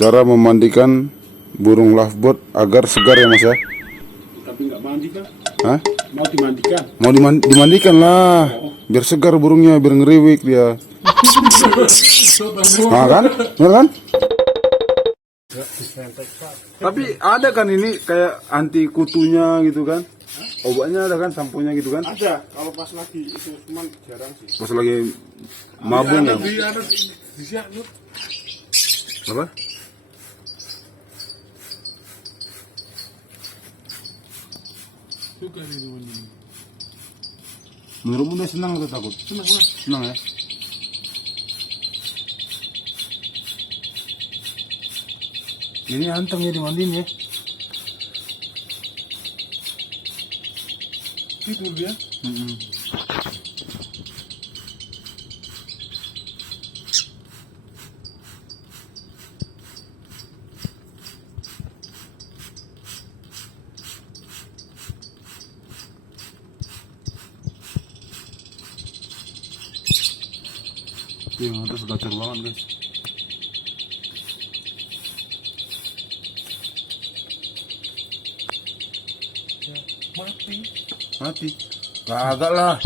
Cara memandikan burung lovebird agar segar ya Mas ya? Tapi nggak mandi kan? Hah? Mau dimandikan? Mau dimandikan lah, biar segar burungnya, biar ngeriwik dia. Nah kan? Bener kan? Tapi ada kan ini kayak anti kutunya gitu kan? Obatnya ada kan, sampunya gitu kan? Ada, kalau pas lagi itu cuman jarang sih. Pas lagi mabung ya? Di situ. Apa? Suka ini mandi. Menurutmu dia senang atau takut? Senang lah. Senang ya? Ini anteng ya dimandiin ya? Tidur dia. Yang atas gacor banget guys. Mati. Mati? Kagak lah.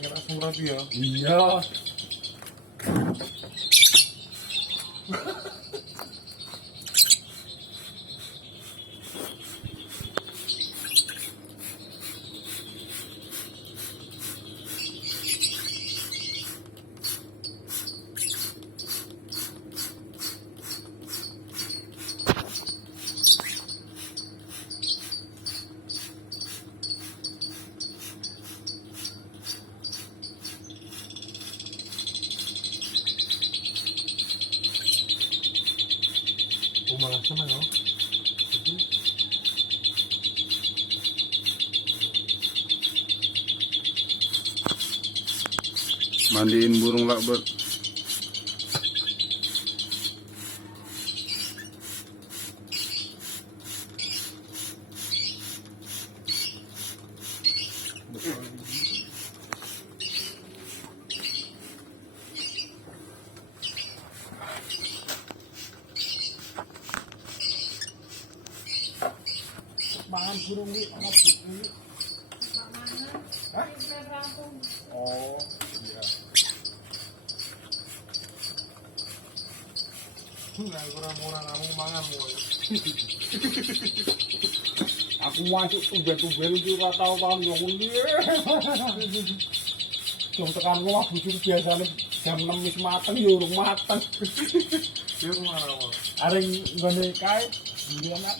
Nggak langsung mati ya? Iya. Oh malah senang ya? Mandiin burung lovebird. Mangan burung ini, sama burung ini. Hah? Oh, iya. Nggak kurang-kurang kamu mangan woy. Aku masuk tuben-tuben itu nggak tahu paham yang undi. Yang tekan rumah bujuk biasanya jam 6 wis mateng ya urung mateng. Dia kemana woy? Areng gone kae, dia nak.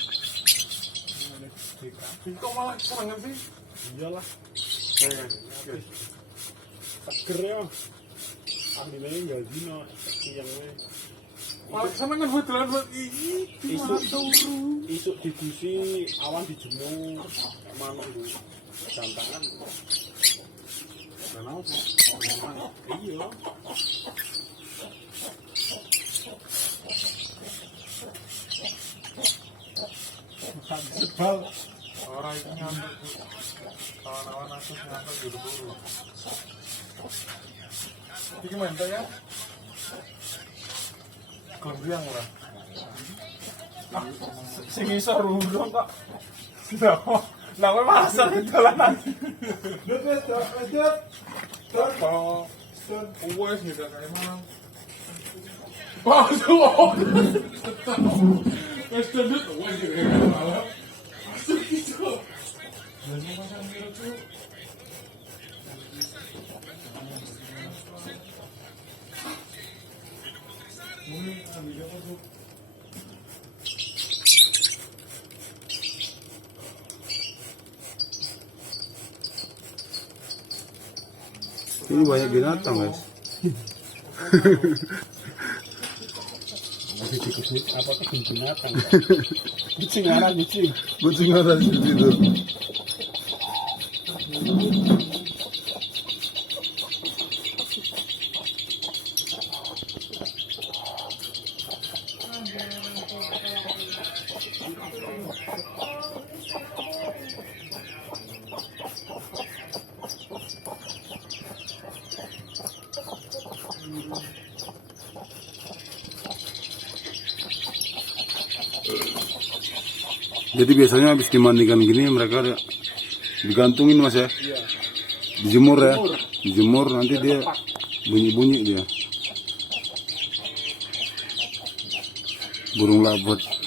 Kok malah serangan sih? Iyalah. Seger ya. Ambilnya nggak dino, yang malah serangan buat jalan buat ini. Isuk dibusi, awan dijemur, manuk itu gantangan. Kenapa? Iya. Sebal orang itu nyampe kawan-kawan aku nyampe buru-buru. Ini mantap ya? Gembriang ora. Ah, sing iso rundung kok. Lah kowe masak dolanan. Dut. Wes beda kae mang. Waduh. Wes dut, wes malah. Asik itu. Jangan pasang itu. Ini ambil apa tuh? Ini banyak binatang guys. Masih dikit apa tuh binatang? Kucing mana kucing? Kucing ada di situ. Jadi biasanya habis dimandikan gini mereka digantungin mas ya, Iya. dijemur ya, dijemur nanti dia bunyi-bunyi dia. Burung lovebird.